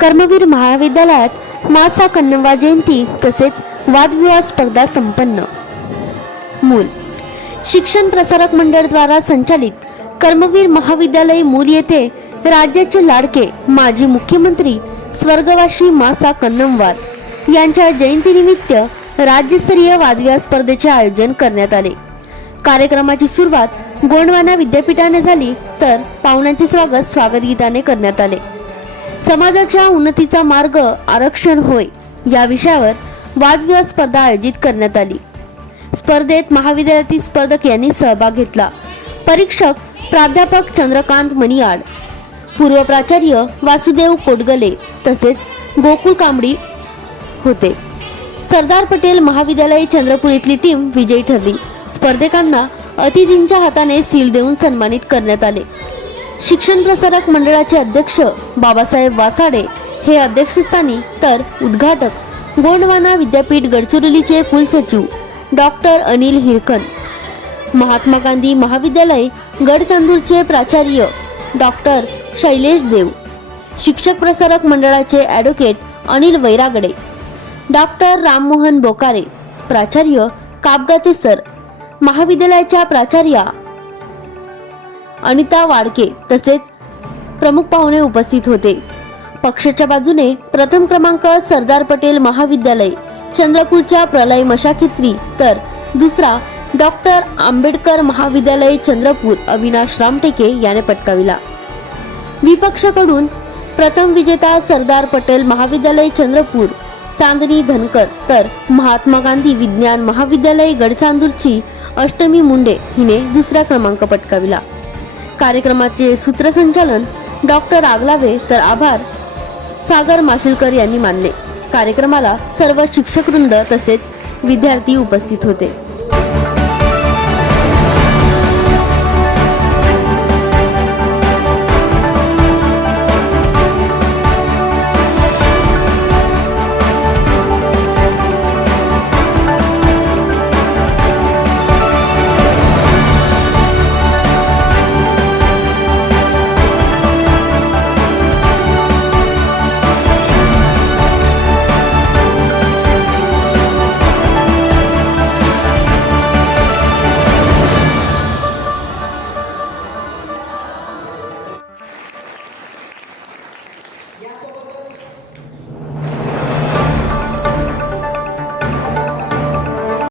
कर्मवीर महाविद्यालयात मासा कन्नवा जयंती तसेच वादविवाद स्पर्धा संपन्न. मूल. शिक्षण प्रसारक मंडळ द्वारा संचालित कर्मवीर महाविद्यालय मूल येथे राज्याचे लाडके माजी मुख्यमंत्री स्वर्गवासी मासा कन्नमवार यांच्या जयंतीनिमित्त राज्यस्तरीय वादविवाद स्पर्धेचे आयोजन करण्यात आले. कार्यक्रमाची सुरुवात गोंडवाना विद्यापीठाने झाली तर पाहुण्यांचे स्वागत स्वागत गीताने करण्यात आले. समाजाच्या उन्नतीचा मार्ग आरक्षण होय या विषयावर वादविवाद स्पर्धा आयोजित करण्यात आली. स्पर्धेत महाविद्यालयातील स्पर्धक यांनी सहभाग घेतला. परीक्षक प्राध्यापक चंद्रकांत मनियाड पूर्व प्राचार्य वासुदेव कोडगले तसेच गोकुळ कांबडी होते. सरदार पटेल महाविद्यालय चंद्रपूर इथली टीम विजयी ठरली. स्पर्धकांना अतिथींच्या हाताने सील देऊन सन्मानित करण्यात आले. शिक्षण प्रसारक मंडळाचे अध्यक्ष बाबासाहेब वासाडे हे अध्यक्षस्थानी तर उद्घाटक गोंडवाना विद्यापीठ गडचिरोलीचे कुलसचिव डॉक्टर अनिल हिरकन महात्मा गांधी महाविद्यालय गडचंदूरचे प्राचार्य डॉक्टर शैलेश देव शिक्षक प्रसारक मंडळाचे ॲडव्होकेट अनिल वैरागडे डॉक्टर राममोहन बोकारे प्राचार्य कापगाते सर महाविद्यालयाच्या प्राचार्या अनिता वाडके तसेच प्रमुख पाहुणे उपस्थित होते. पक्षाच्या बाजूने प्रथम क्रमांक सरदार पटेल महाविद्यालय चंद्रपूरच्या प्रलय मशाखित्री तर दुसरा डॉक्टर आंबेडकर महाविद्यालय चंद्रपूर अविनाश रामटेके याने पटकाविला. विपक्षाकडून प्रथम विजेता सरदार पटेल महाविद्यालय चंद्रपूर चांदणी धनकर तर महात्मा गांधी विज्ञान महाविद्यालय गडचांदूरची अष्टमी मुंडे हिने दुसरा क्रमांक पटकाविला. कार्यक्रमाचे सूत्रसंचालन डॉक्टर आगलावे तर आभार सागर माशेलकर यांनी मानले. कार्यक्रमाला सर्व शिक्षकवृंद तसेच विद्यार्थी उपस्थित होते.